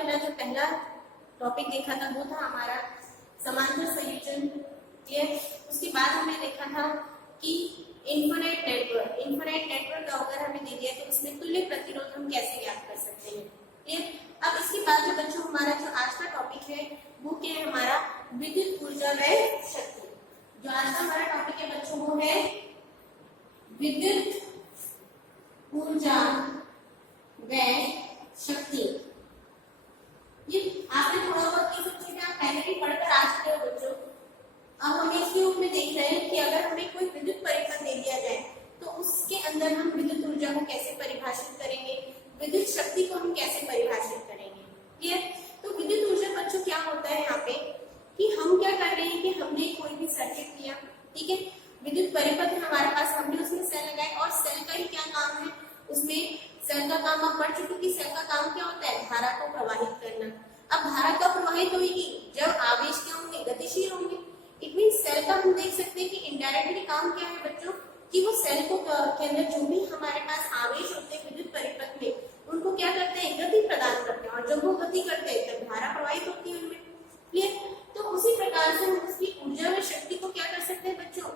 वाला जो पहला टॉपिक देखा था वो था हमारा समांतर संयोजन। क्लियर। उसके बाद हमने देखा था कि इनफाइनाइट नेटवर्क का अगर हमें दे दिया तो उसमें तुल्य प्रतिरोध हम कैसे ज्ञात कर सकते हैं। क्लियर। अब इसके बाद जो बच्चों हमारा जो आज का टॉपिक है वो क्या है, हमारा विद्युत ऊर्जा व शक्ति। जो आज का हमारा टॉपिक है बच्चों वो है विद्युत ऊर्जा व शक्ति। ये आपने थोड़ा बहुत ये सब चीजें आप पहले भी पढ़कर आ चुके हो बच्चों। अब हम इसके रूप में देख रहे हैं कि अगर हमें कोई विद्युत परिपथ दे दिया जाए तो उसके अंदर हम विद्युत ऊर्जा को कैसे परिभाषित करेंगे, विद्युत शक्ति को हम कैसे परिभाषित करेंगे। क्लियर। तो विद्युत ऊर्जा बच्चों क्या होता है यहाँ पे कि हम क्या कर रहे हैं कि हमने कोई भी सर्किट लिया, ठीक है, विद्युत परिपथ है हमारे पास, हमने उसमें सेल लगाए और सेल का ही क्या काम है, उसमें सेल का काम आप पढ़ चुके कि सेल का काम क्या होता है, धारा को प्रवाहित करना। अब धारा कब प्रवाहित होगी, जब आवेश क्या होंगे, गतिशील होंगे। इट मीन सेल का हम देख सकते हैं कि इनडायरेक्टली काम क्या है बच्चों कि वो सेल को के अंदर जो भी हमारे पास आवेश होते हैं विद्युत परिपथ में उनको क्या करते हैं, गति प्रदान करते हैं, और जब वो गति करते हैं तब धारा प्रवाहित होती है उनमें। क्लियर। तो उसी प्रकार से हम उसकी ऊर्जा व शक्ति को क्या कर सकते हैं बच्चों,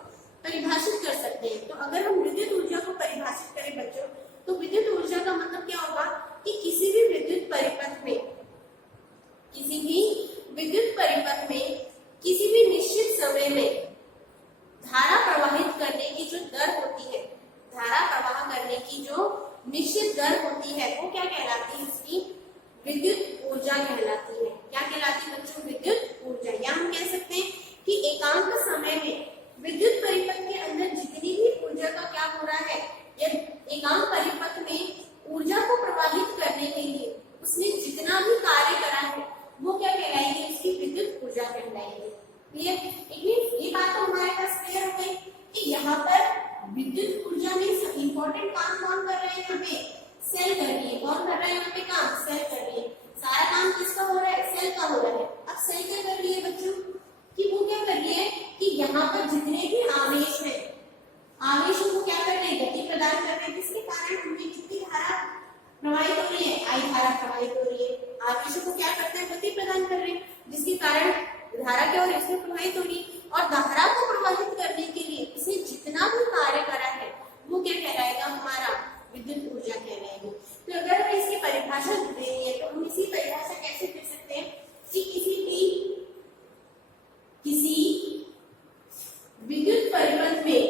परिभाषित कर सकते हैं। तो अगर हम विद्युत ऊर्जा को परिभाषित करें बच्चों तो विद्युत ऊर्जा का मतलब क्या होगा कि किसी भी विद्युत परिपथ में किसी भी निश्चित समय में धारा प्रवाहित करने की जो दर होती है, धारा प्रवाह करने की जो निश्चित दर होती है वो क्या कहलाती है, उसकी विद्युत ऊर्जा कहलाती है। क्या कहलाती है बच्चों, विद्युत ऊर्जा। या हम कह सकते हैं कि एकांक समय में विद्युत परिपथ के अंदर जितनी भी ऊर्जा का क्या हो रहा है, एकांक परिपथ में ऊर्जा को प्रवाहित करने के लिए उसने जितना भी कार्य करा है वो क्या कहलाएगी, उसकी विद्युत ऊर्जा कहलाएगी। क्लियर। ये बात तो हमारे पास क्लियर हो गई कि यहाँ पर विद्युत ऊर्जा में सब इंपॉर्टेंट काम कौन कर रहे हैं, यहाँ पे सेल कर रही है। कौन कर रहा है यहाँ पे काम, सेल कर रही है। सारा काम किसका हो रहा है, सेल का हो रहा है। अब सेल क्या कर रही है बच्चों कि वो क्या कर रही है कि यहाँ पर जितने भी आवेश है, आवेशों को क्या कर रहे हैं, गति प्रदान कर रहे हैं, जिसके कारण उनकी कितनी धारा प्रवाहित हो रही है, आई धारा प्रवाहित हो रही है। आवेशों को क्या करते हैं, गति प्रदान कर रहे हैं, जिसके कारण धारा क्या हो रही है, इसमें प्रवाहित हो रही है। और धारा को प्रवाहित करने के लिए इसे जितना भी कार्य करा है वो क्या कहलाएगा, हमारा विद्युत ऊर्जा कहलाएगी। तो अगर हमें इसकी परिभाषा देनी है तो हम इसी परिभाषा कैसे दे सकते हैं कि किसी विद्युत परिपथ में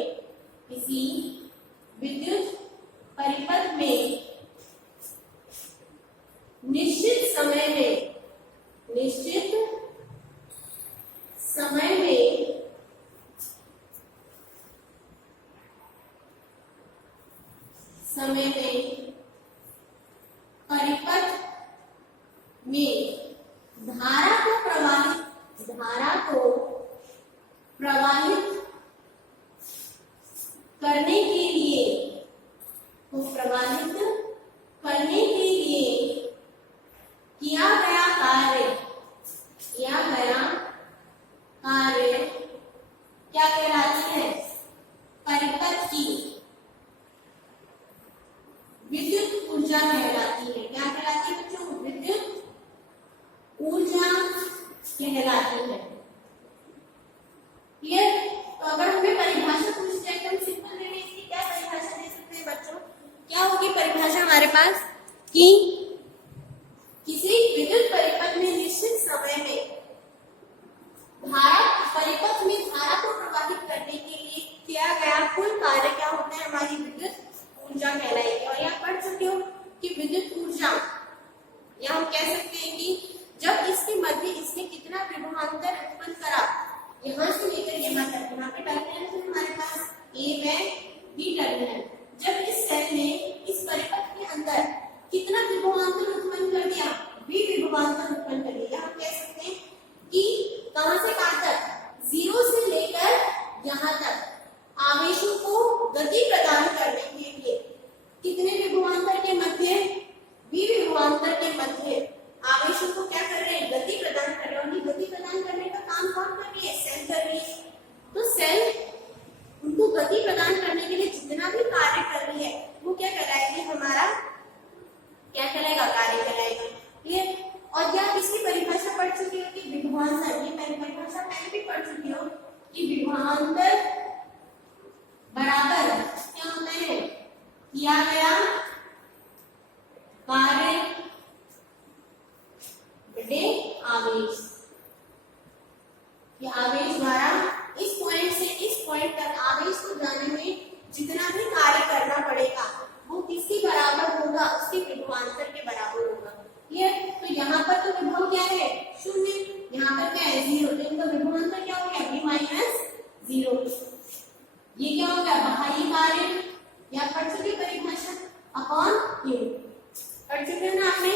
निश्चित समय में परिपथ में धारा को प्रवाहित करने के लिए किया गया कार्य क्या कहलाती है, परिपथ की विद्युत ऊर्जा कहलाती है। क्या कहलाती है बच्चों, विद्युत ऊर्जा कहलाती है। क्लियर। तो अगर हमें परिभाषा पूछ जाए तो हम सिंपल वे में इसकी क्या परिभाषा दे सकते हैं बच्चों, क्या होगी परिभाषा हमारे पास कि किसी विद्युत परिपथ में निश्चित समय में परिपथ में धारा को प्रवाहित करने के लिए किया गया कुल कार्य क्या होता है, हमारी विद्युत ऊर्जा कहलाएगी। और यहाँ पढ़ सकते हो कि विद्युत ऊर्जा, या हम कह सकते हैं कि जब इसके मध्य इसने कितना विभवांतर उत्पन्न करा, यहाँ से लेकर यहाँ तक, यहाँ पे टर्मिनल है हमारे पास ए व बी टर्मिनल, जब इस सेल ने इस परिपथ के अंदर कितना विभवांतर उत्पन्न कर दिया, बी विभवांतर उत्पन्न कर दिया। हम कह सकते हैं कि कहां से कहां तक, 0 से लेकर यहाँ तक आवेशों को गति प्रदान करने के लिए कितने विभवांतर के मध्य, बी विभवांतर के मध्य आवेशों को क्या कर रहे हैं, गति प्रदान कर रहे हैं। और गति प्रदान करने का काम कौन कर रही है, सेल कर रही है। तो सेल उनको गति प्रदान करने के लिए जितना भी कार्य कर रही है वो क्या कहलाएगी, हमारा क्या कहलाएगा, कार्य कहलाएगा। क्लियर। और किया गया कार्य बटे आवेश, ये आवेश द्वारा इस पॉइंट से इस पॉइंट तक आवेश को जाने में जितना भी कार्य करना पड़ेगा वो किसके बराबर होगा, उसके विभवांतर के बराबर होगा। क्लियर? तो यहाँ पर तो विभव क्या है, शून्य, यहाँ पर क्या है, 0, तो इनका विभवांतर क्या हो गया, v माइनस 0। ये क्या हो गया, बाह्य कार्य या पढ़ चुके परिभाषा अपॉन q, पढ़ चुके हैं ना आपने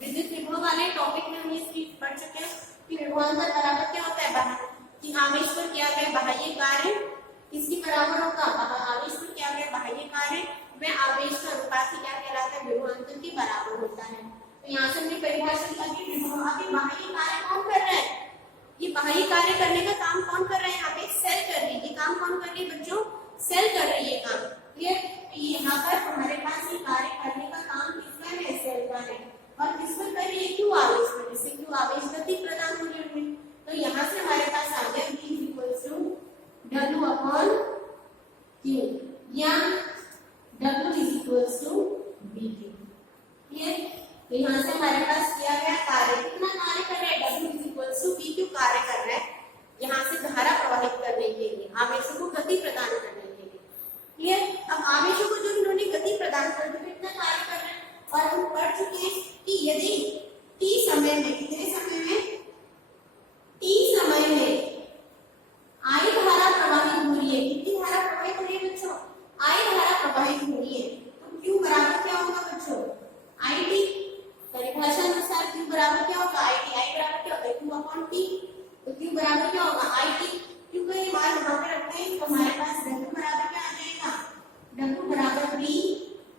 विद्युत विभव वाले टॉपिक में, हम इसकी पढ़ चुके हैं कि विभवांतर बराबर क्या होता है, बाह्य कि आवेश पर किया गया बाह्य कार्य किसके बराबर होगा, आवेश पर किया गया बाह्य कार्य में आवेश का अनुपात क्या कहलाता है, विभवांतर के बराबर होता है। तो यहाँ से हमने परिभाषा निकाली कि विभव आगे बाह्य कार्य कौन कर रहा है, ये बाह्य कार्य करने का काम कौन कर रहा है, यहाँ पे सेल कर रही है, ये काम कौन कर रही है बच्चों, सेल कर रही है काम। क्लियर? यहाँ पर हमारे पास ये कार्य करने का काम किसका है, सेल का है, और किस पर कर रही है, क्यू आवेश पर, जिससे क्यू आवेश गति प्रदान हो रही है। तो यहाँ से हमारे पास आ गया v W अपॉन Q या W dt। क्लियर? तो यहाँ से हमारे पास किया गया कार्य, कितना कार्य कर रहा है, W v कार्य कर रहा है यहाँ से धारा प्रवाहित करने के लिए, आवेशों को गति प्रदान करने के लिए। क्लियर? अब आवेशों को जो इन्होंने गति प्रदान कर दी, कितना कार्य कर रहे हैं, और हम पढ़ चुके हैं कि यदि t समय में, कितने समय में, t समय में I धारा प्रवाहित हो रही है, कितनी धारा प्रवाहित हो रही है बच्चों, I धारा प्रवाहित हो रही है, तो Q बराबर क्या होगा बच्चों, IT, परिभाषा अनुसार Q बराबर क्या होगा, IT, I बराबर क्या होगा, Q अपॉन T, तो Q बराबर क्या होगा, IT। Q का ये मान यहाँ पे रखते हैं तो हमारे पास W बराबर क्या आ जाएगा, W बराबर V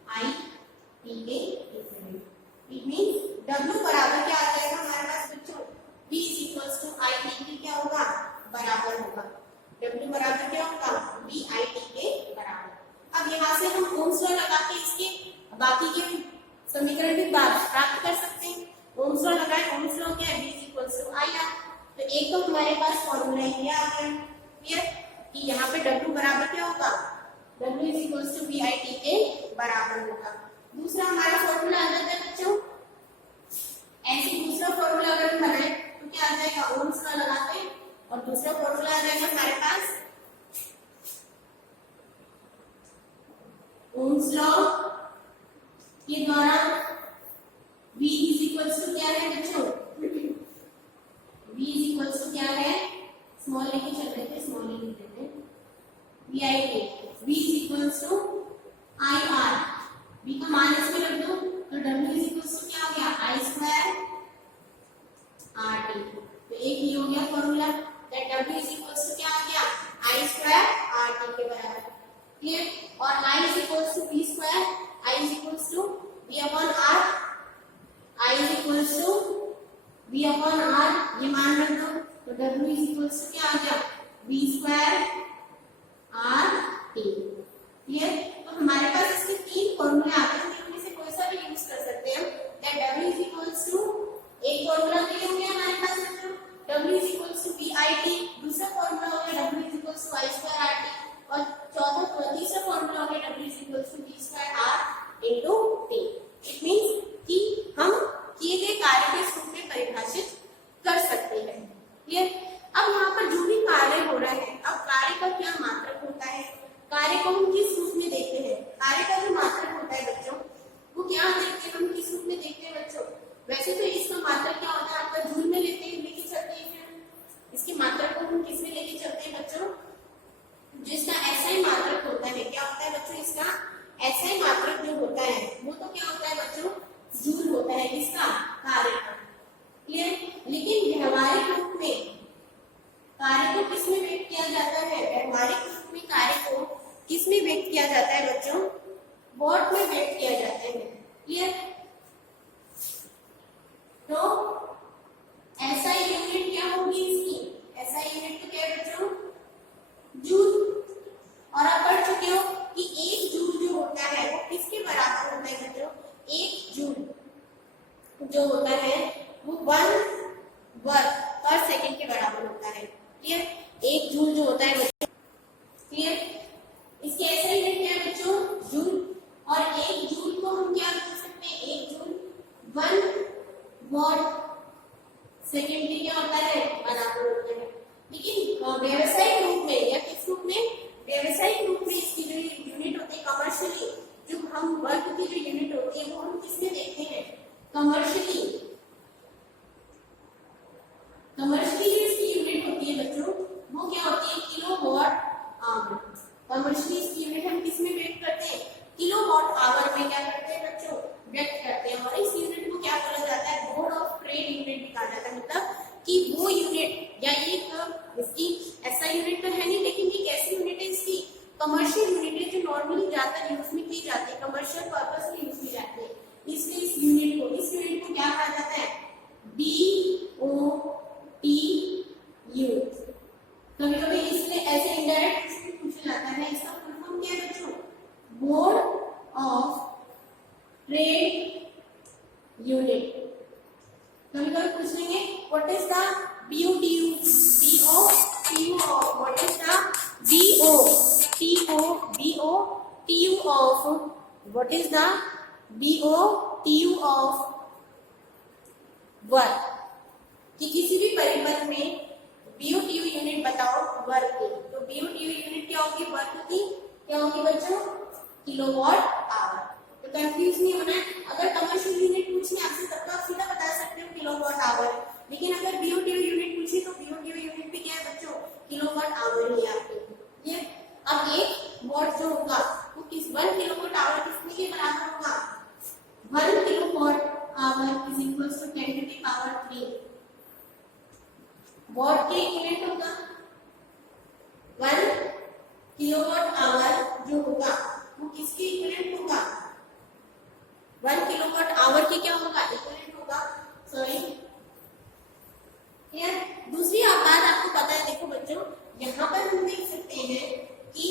I T के इक्वल, इट मींस W बराबर क्या आ जाएगा हमारे पास बच्चों, V is equals to I T के क्या होगा, बराबर होगा, W बराबर क्या होगा, V I T के बराबर। अब यहाँ से हम ओम्स लॉ लगा के इसके बाकी के समीकरण भी प्राप्त कर सकते हैं। ओम्स लॉ लगाए, ओम्स लॉ क्या है, V is equals to I R, तो एक तो हमारे पास फॉर्मूला ये आ गया। क्लियर? कि यहाँ पे W बराबर क्या होगा, W is equals to V I T के बराबर होगा। दूसरा हमारा फॉर्मूला आ जाता है बच्चों, ऐसे दूसरा फॉर्मूला अगर हम बनाए तो क्या आ जाएगा, ओम्स लॉ लगाते हैं और दूसरा फॉर्मूला आ जाएगा हमारे पास ओम्स लॉ के द्वारा V is equals to क्या है बच्चों, V is equals to क्या है, स्मॉल लेके चल रहे थे, स्मॉल लिख देते हैं, V I T, V is equals to I R, V का मान इसमें रख दो तो W is equals to क्या हो गया, I स्क्वायर R T, तो एक ही हो गया formula, that W is equals to क्या आ गया, I स्क्वायर R T के बराबर। क्लियर? और I is equals to V square, I is equals to V upon R, I is equals to V upon R, ये मान रख दो तो W is equals to क्या आ गया, V square R T। Clear? तो हमारे पास इसके तीन फॉर्मूले आते हैं, इनमें से कोई सा भी यूज कर सकते हैं। That W is equals to, एक फॉर्मूला तो ये हो गया हमारे पास W is equals to V I T, दूसरा फॉर्मूला हो गया W is equals to I square R T, और तीसरा फॉर्मूला हो गया W is equals to V square R into T। It means कि हम किए गए कार्य के रूप में परिभाषित कर सकते हैं। क्लियर? अब यहाँ पर जो भी कार्य हो रहा है, अब कार्य का क्या मात्रक होता है, कार्य को हम किस रूप में देखते हैं, कार्य का जो मात्रक होता है बच्चों वो क्या देखते हैं, हम किस रूप में देखते हैं बच्चों, वैसे तो इसका मात्रक क्या होता है, आपका जूल में लेके चलते हैं, इसके मात्रक को हम किस में लेके चलते हैं बच्चों, जिसका SI मात्रक होता है, क्या होता है बच्चों, इसका SI मात्रक जो होता है वो तो क्या होता है बच्चों, जूल होता है, किसका, कार्य का। क्लियर? लेकिन व्यवहारिक रूप में कार्य को किस में व्यक्त किया जाता है, व्यवहारिक रूप में कार्य को किस में व्यक्त किया जाता है बच्चों, वॉट में व्यक्त किया जाता है। क्लियर? तो SI यूनिट क्या होगी इसकी, SI यूनिट तो क्या है बच्चों, जूल। और आप पढ़ चुके हो कि एक जूल जो होता है वो किसके बराबर होता है बच्चों, एक जूल जो होता है वो 1 वर्ग पर सेकंड के बराबर होता है। क्लियर? एक जूल जो होता है बच्चों, क्लियर, इसके SI यूनिट क्या है बच्चों, जूल। हम वर्क की जो यूनिट होती है वो हम किसमें देखते हैं, कमर्शियली। कमर्शियली जो इसकी यूनिट होती है बच्चों वो क्या होती है, किलोवाट आवर। कमर्शियली इसकी यूनिट हम किसमें व्यक्त करते हैं, किलोवाट आवर में क्या करते हैं बच्चों, व्यक्त करते हैं। और इस यूनिट को क्या बोला जाता है, बोर्ड ऑफ ट्रेड यूनिट भी कहा जाता है। मतलब कि वो यूनिट या ये इसकी ऐसा यूनिट तो है नहीं, लेकिन ये कैसी यूनिट है, इसकी कमर्शियल यूनिट है जो नॉर्मली ज्यादा यूज में की जाती है, कमर्शियल पर्पस में यूज की जाती है। इसलिए इस यूनिट को क्या कहा जाता है, BOTU। कभी कभी इसलिए ऐसे इंडायरेक्ट क्वेश्चन पूछा जाता है, इसका फुल फॉर्म क्या है बच्चों, बोर्ड ऑफ ट्रेड यूनिट। कभी कभी पूछ लेंगे what is the BOTU, what is the BOTU of, what is the BOTU of work, कि किसी भी परिपथ में BOTU यूनिट बताओ वर्क की। तो BOTU यूनिट क्या होगी, वर्क की क्या होगी बच्चों, किलोवाट आवर। तो कंफ्यूज नहीं होना है, अगर कमर्शियल यूनिट पूछे आपसे तब तो आप सीधा बता सकते हो किलोवाट आवर, लेकिन अगर BOTU यूनिट पूछे तो BOTU यूनिट भी क्या है बच्चों, किलोवाट आवर ही आपके ये। अब एक वॉट जो होगा वो किस 1 किलोवाट आवर किसके लिए बराबर होगा, 1 kilowatt hour is equals to 10 to the power 3। Watt के यूनिट होगा 1 किलोवाट आवर जो होगा वो किसके इक्विवेलेंट होगा, 1 किलोवाट आवर के क्या होगा, इक्विवेलेंट होगा। Sorry clear. दूसरी बात आपको पता है, देखो बच्चों यहाँ पर हम देख सकते हैं कि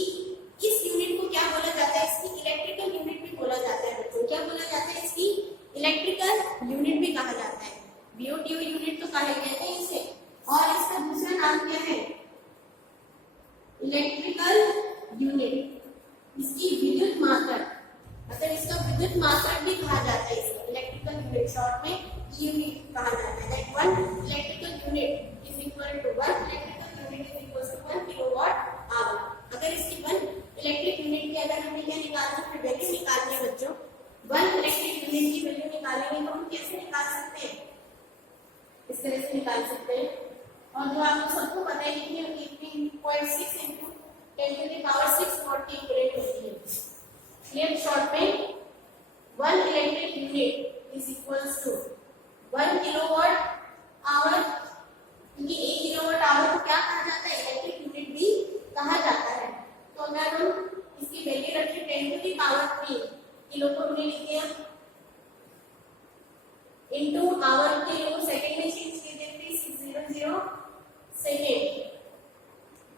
इस यूनिट को क्या बोला जाता है, इसकी इलेक्ट्रिकल यूनिट भी बोला जाता है बच्चों। क्या बोला जाता है, इसकी इलेक्ट्रिकल यूनिट भी कहा जाता है। BOTU यूनिट तो कहा कहते हैं इसे, और इसका दूसरा नाम क्या है, इलेक्ट्रिकल यूनिट। इसकी विद्युत मात्रक, मतलब इसका विद्युत मात्रक भी कहा जाता है, इसका इलेक्ट्रिकल यूनिट शॉर्ट में यूनिट कहा जाता है। That 1 electrical unit is equal to 1 electrical unit is equal to 1 kilowatt hour. अगर इसकी 1 इलेक्ट्रिक यूनिट की अगर हमें क्या निकालना है, वैल्यू निकालनी है बच्चों, 1 इलेक्ट्रिक यूनिट की वैल्यू निकालेंगे तो हम कैसे निकाल सकते हैं, इस तरह से निकाल सकते हैं। और जो आप सबको पता है कि 18.6 into 10 to the power 6 watt की इक्विवेलेंट होती है। क्लियर। शॉर्ट में 1 electric unit is equals to 1 kilowatt hour, क्योंकि 1 किलोवाट आवर को क्या कहा जाता है, इलेक्ट्रिक यूनिट भी कहा जाता है। तो अगर हम इसकी वैल्यू रखें 10 to the power 3 किलो को हमने लिख दिया, इनटू आवर के लोग सेकंड में चेंज कर देते 600 सेकेंड,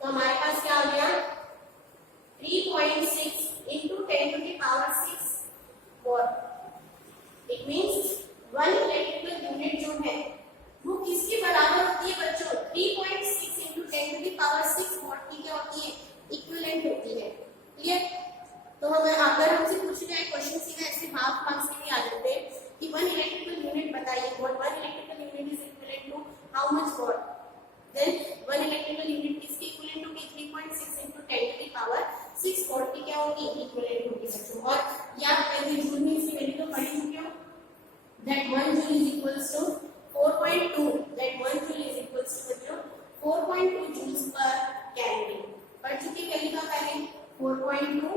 तो हमारे पास क्या आ गया 3.6 into 10 to the power 6 what. It means 1 electrical unit जो है वो किसके बराबर होती है बच्चों, 3.6 into 10 to the power 6 watt की क्या होती है, इक्विवेलेंट होती है। क्लियर। तो हमें अगर हमसे पूछ रहे हैं क्वेश्चन सीधा ऐसे हाफ मार्क्स के लिए आ जाते हैं कि 1 इलेक्ट्रिकल यूनिट बताइए, what 1 electrical unit is equivalent to how much watt, then 1 electrical unit किसकी इक्विवेलेंट होगी, 3.6 into 10 to the power 6 watt की क्या होगी, इक्विवेलेंट होगी बच्चों। और या पहले जूल में इसकी वैल्यू तो पढ़ चुके हो, that 1 joule is equals to 4.2, that 1 joule is equals to बच्चों 4.2 जूल्स पर कैलोरी। पढ़ चुके वैल्यू का पहले 4.2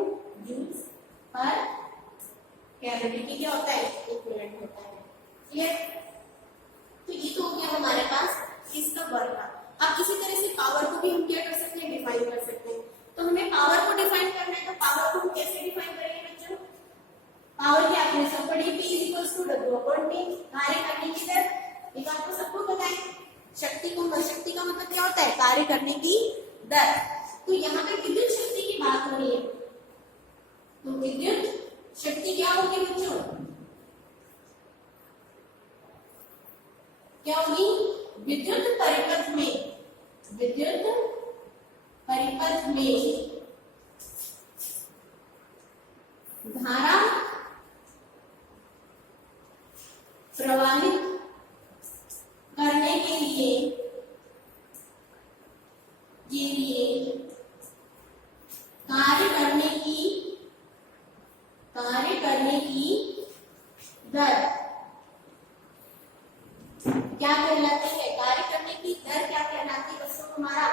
जूल्स पर कैलोरी की क्या होता है, इक्विवेलेंट होता है। क्लियर। तो ये तो हो गया हमारे पास इसका वर्क का। अब इसी तरह से पावर को भी हम क्या कर सकते हैं, डिफाइन कर सकते हैं। तो हमें पावर को डिफाइन करना है, तो पावर को हम कैसे डिफाइन करेंगे बच्चों, पावर की आपने सब पढ़ी, P is equals to W/T, कार्य करने की दर, ये आपको सबको पता है। शक्ति का मतलब क्या होता है, कार्य करने की दर। तो यहाँ पे विद्युत शक्ति की बात हो रही है, तो विद्युत शक्ति क्या होगी बच्चों, क्या होगी, विद्युत परिपथ में धारा प्रवाहित करने के लिए कार्य करने करने की दर क्या कहलाती है? कार्य करने की दर क्या कहलाती है बच्चों? हमारा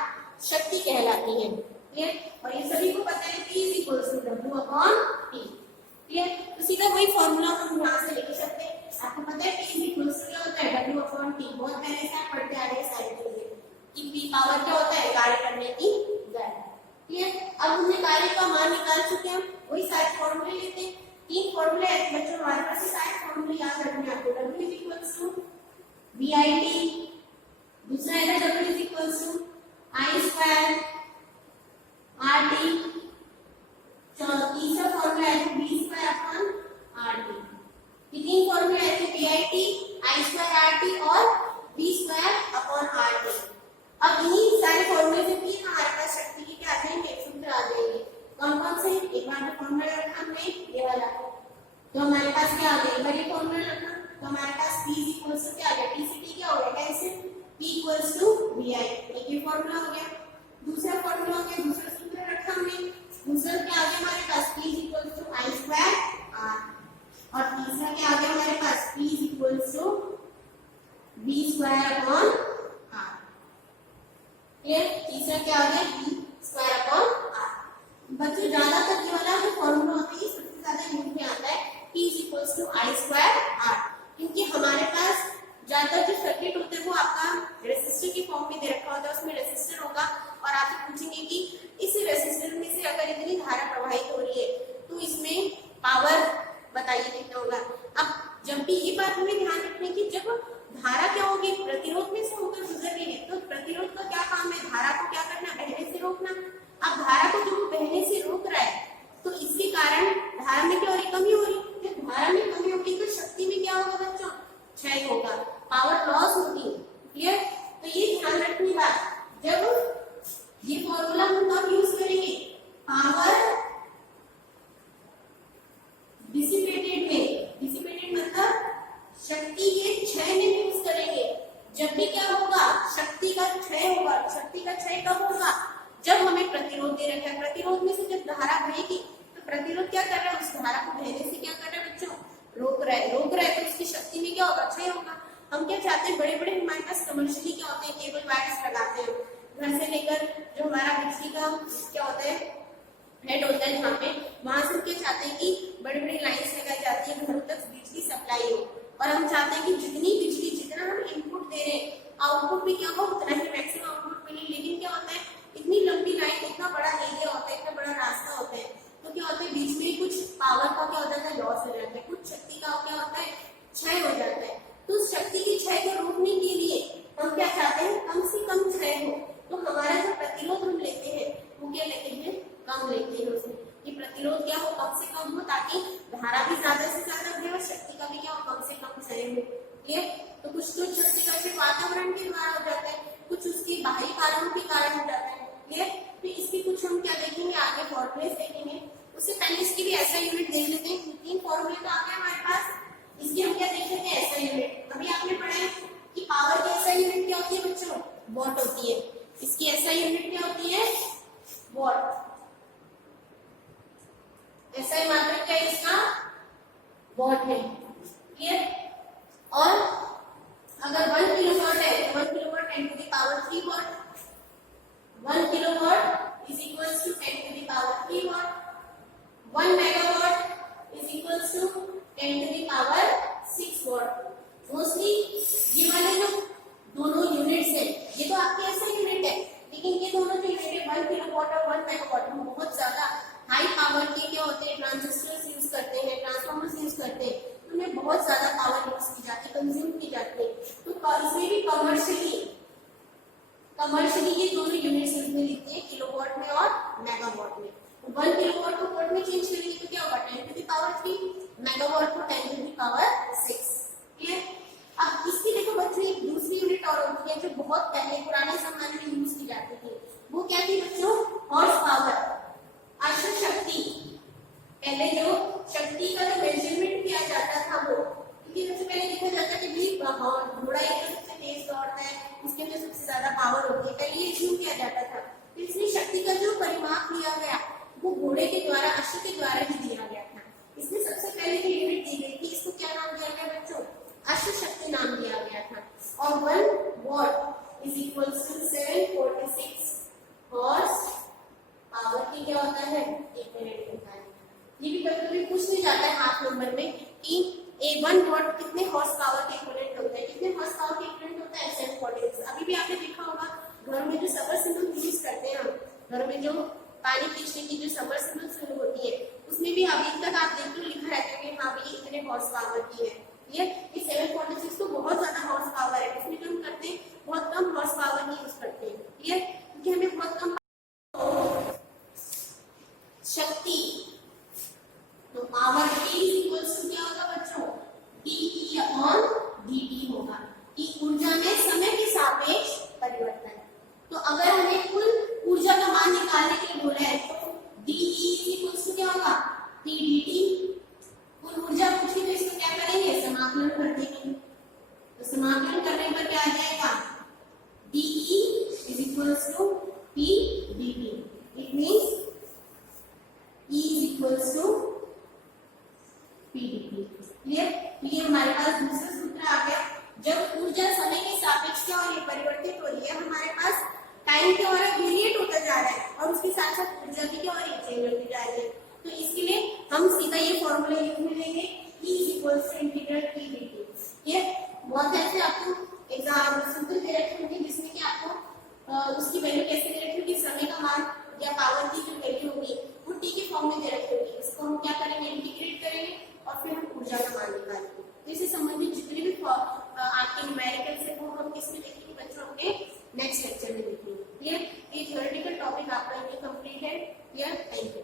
शक्ति कहलाती है। क्लियर? और ये सभी को पता है P is equal to W upon T। Clear? तो सीधा वही फॉर्मूला हम यहाँ से लिख सकते हैं। आपको पता है P इज इक्वल टू क्या होता है? W upon T। बहुत पहले से आप पढ़ते आ रहे हैं सारी चीजें कि P पावर क्या होता है? कार्य करने की दर। क्लियर? अब हमने कार्य का मान निकाल चुके हैं, वही सारे फॉर्मूले लेते हैं। 3 फॉर्मूले हैं बच्चों हमारे पास, सारे फॉर्मूले याद रखने हैं आपको। W is equal to VIT, दूसरा है W is equal to I square RT, तीसरा फॉर्मूला है B स्क्वायर अपॉन RT। ये 3 फॉर्मूले है VIT, I स्क्वायर RT और B स्क्वायर अपॉन RT। अब इन्हीं सारे फॉर्मूले से भी हमारे पास शक्ति के क्या आ जाएंगे? सूत्र आ जाएंगे। कौन कौन से? एक बार जो फॉर्मूला रखा हमने ये वाला, तो हमारे पास क्या आ गया? एक बार ये फॉर्मूला रखा तो हमारे पास P इक्वल्स टू क्या आ गया? TCT क्या हो गया? कैसे? P equals to VI। एक ये फॉर्मूला हो गया। दूसरा फॉर्मूला हो गया, दूसरा सूत्र रखा हमने। दूसरा क्या आ गया हमारे पास? P equals to I square R। और तीसरा क्या आ गया हमारे पास? P equals to B square upon R। Clear? तीसरा क्या आ गया? B square upon R। बच्चों ज्यादातर ये वाला जो फॉर्मूला होता है सबसे ज्यादा यूज में आता है P equals to I square R, क्योंकि हमारे पास ज्यादातर जो सर्किट होते हैं वो आपका रेसिस्टर की फॉर्म में दे रखा होता है। उसमें रेसिस्टर होगा और आपसे पूछेंगे कि इस रेसिस्टर में से अगर इतनी धारा प्रवाहित हो रही है तो इसमें पावर बताइए कितना होगा। अब जब भी ये बात हमें ध्यान रखने की, जब धारा क्या होगी? प्रतिरोध में से होकर गुजर रही है, तो प्रतिरोध का क्या काम है? धारा को क्या करना? बहने से रोकना। अब धारा को जो बहने से रोक रहा है तो इसके कारण धारा में क्या हो रही? कमी हो रही। जब धारा में कमी होगी तो शक्ति में क्या होगा बच्चों? क्षय होगा, पावर लॉस होगी। क्लियर? तो ये ध्यान रखनी बात। जब ये फॉर्मूला हम कब यूज करेंगे? पावर डिसिपेटेड में। डिसिपेटेड मतलब शक्ति के क्षय में यूज करेंगे। जब भी क्या होगा? शक्ति का क्षय होगा। शक्ति का क्षय कब होगा? जब हमें प्रतिरोध दे रखा है। प्रतिरोध में से जब धारा बहेगी तो प्रतिरोध क्या कर रहा है? उस धारा को बहने से क्या कर रहा है बच्चों? रोक रहा है। रोक रहा है तो उसकी शक्ति में क्या होगा? क्षय होगा। हम क्या चाहते हैं? बड़े बड़े हमारे पास कमर्शियली क्या होते हैं? केबल वायर्स लगाते हैं घर से लेकर जो हमारा बिजली का क्या होता है हेड होता है जहाँ पे, वहां से क्या चाहते हैं कि बड़ी बड़ी लाइन्स लगाई जाती है, घरों तक बिजली सप्लाई हो। और हम चाहते हैं कि जितनी बिजली, जितना हम इनपुट दे रहे हैं, आउटपुट भी क्या हो? उतना ही मैक्सिमम आउटपुट मिले। लेकिन क्या होता है? इतनी लंबी लाइन, इतना बड़ा एरिया होता है, इतना बड़ा रास्ता होता है, तो क्या होता है? बीच में कुछ पावर का क्या हो जाता है? लॉस हो जाता है। कुछ शक्ति का क्या होता है? क्षय हो जाता है। तो उस शक्ति के क्षय को रोकने के लिए हम क्या चाहते हैं? कम से कम क्षय हो। तो हमारा जो प्रतिरोध हम लेते हैं वो क्या लेते हैं? कम लेते हैं उसमें, कि प्रतिरोध क्या हो? कम से कम हो, ताकि धारा भी ज्यादा से ज्यादा बढ़े और शक्ति का भी क्या हो? कम से कम क्षय हो। क्लियर? तो कुछ तो शक्ति का क्षय वातावरण के द्वारा हो जाता है, कुछ उसके बाहरी कारणों के कारण हो जाता है। क्लियर? तो इसकी कुछ हम क्या देखेंगे? आगे फॉर्मूले देखेंगे। उससे पहले इसकी भी ऐसा यूनिट देख लेते हैं। 3 फॉर्मूले तो आ गए हमारे पास। इसकी हम क्या देख लेते हैं? ऐसा यूनिट। अभी आपने पढ़ा है कि पावर की ऐसा यूनिट क्या होती है बच्चों? वॉट होती है। इसकी ऐसा यूनिट क्या होती है? वॉट। ऐसा मात्रक क्या है इसका? वॉट है। क्लियर? और अगर 1 किलोवाट है तो 1 kilowatt 10 to the power 3 watt. 1 kilowatt is equals to 10 to the power 3 watt. 1 megawatt is equals to 10 to the power 6 watt. Mostly ये वाले जो दोनों यूनिट्स है, ये तो आपके ऐसा यूनिट है, लेकिन ये दोनों जो यूनिट है 1 किलोवाट और 1 मेगावाट में बहुत ज्यादा हाई पावर के क्या होते हैं? ट्रांजिस्टर्स यूज करते हैं, ट्रांसफार्मर्स यूज करते हैं, तो उनमें बहुत ज्यादा पावर यूज की जाती है, कंज्यूम की जाती है। तो इसमें भी कमर्शियली ये दोनों यूनिट्स यूज में लिखते हैं, किलोवाट में और मेगावाट में। 1 किलोवाट को वाट में चेंज करेंगे तो क्या होगा? 10 टू द पावर 3, मेगावाट को 10 टू द पावर 6। क्लियर? अब इसकी देखो बच्चों एक दूसरी यूनिट और होती है जो बहुत पहले पुराने जमाने में यूज की जाती थी। वो क्या थी बच्चों? हॉर्स पावर, अश्व शक्ति। पहले जो शक्ति का जो मेजरमेंट किया जाता था वो, क्योंकि सबसे पहले देखा जाता है कि घोड़ा एक सबसे तेज दौड़ता है, उसके अंदर सबसे ज्यादा पावर होती है, पहले ये अज्यूम किया जाता था। तो इसलिए शक्ति का जो परिमाप लिया गया वो घोड़े के द्वारा, अश्व के द्वारा ही दिया गया था। इसमें सबसे पहले की यूनिट दी गई थी, इसको क्या नाम दिया गया बच्चों? अश्व शक्ति नाम दिया गया था। और 1 watt is equal to 746 horse power की क्या होता है? इक्विवेलेंट होता है। ये भी कभी-कभी पूछ नहीं जाता है हाफ नंबर में कि ए 1 वॉट कितने हॉर्स पावर के इक्विवेलेंट होता है? कितने हॉर्स पावर के इक्विवेलेंट होता है? 746। अभी भी आपने देखा होगा घर में जो सबमर्सिबल यूज करते हैं हम, घर में जो पानी खींचने की जो सबमर्सिबल होती है, उसमें भी अभी तक आप देखते हो लिखा रहता है कि हाँ भाई इतने हॉर्स पावर की है। ये 746 तो बहुत ज्यादा हॉर्स पावर है, उसमें हम करते हैं बहुत कम हॉर्स पावर की यूज करते हैं। क्लियर? क्योंकि हमें बहुत कम शक्ति, तो पावर P इक्वल्स टू क्या होगा बच्चों? dE अपॉन dt होगा कि ऊर्जा में समय के सापेक्ष परिवर्तन। तो अगर हमें कुल ऊर्जा का मान निकालने के लिए बोला है तो dE इक्वल्स टू क्या होगा? P dt। कुल ऊर्जा पूछी तो इसको क्या करेंगे? समाकलन कर देंगे। तो समाकलन करने पर क्या आ जाएगा? dE is equals to P dt। It means E is equals to PdT। Clear? ये हमारे पास दूसरा सूत्र आ गया। जब ऊर्जा समय के सापेक्ष क्या हो रही है? परिवर्तित हो रही है, हमारे पास टाइम क्या हो रहा है? वेरिएट होता जा रहा है और उसके साथ साथ ऊर्जा भी क्या हो रही है? चेंज होती जा रही है। तो इसके लिए हम सीधा ये फॉर्मूला यूज में लेंगे E is equals to integral Pdt। ये बहुत ऐसे आपको एग्जाम सूत्र दे रखे होंगे जिसमें कि आपको उसकी वैल्यू कैसे दे रखी होगी? समय का मान या पावर की जो वैल्यू होगी वो टी के फॉर्म में दे रखी होगी। इसको हम क्या करेंगे? इंटीग्रेट करेंगे और फिर हम ऊर्जा का मान निकालेंगे। तो इससे संबंधित जितने भी आपके न्यूमेरिकल्स है वो हम किसमें देखेंगे बच्चों? अपने नेक्स्ट लेक्चर में देखेंगे। क्लियर? ये थ्योरेटिकल टॉपिक आपका ये कंप्लीट है। क्लियर? Thank you.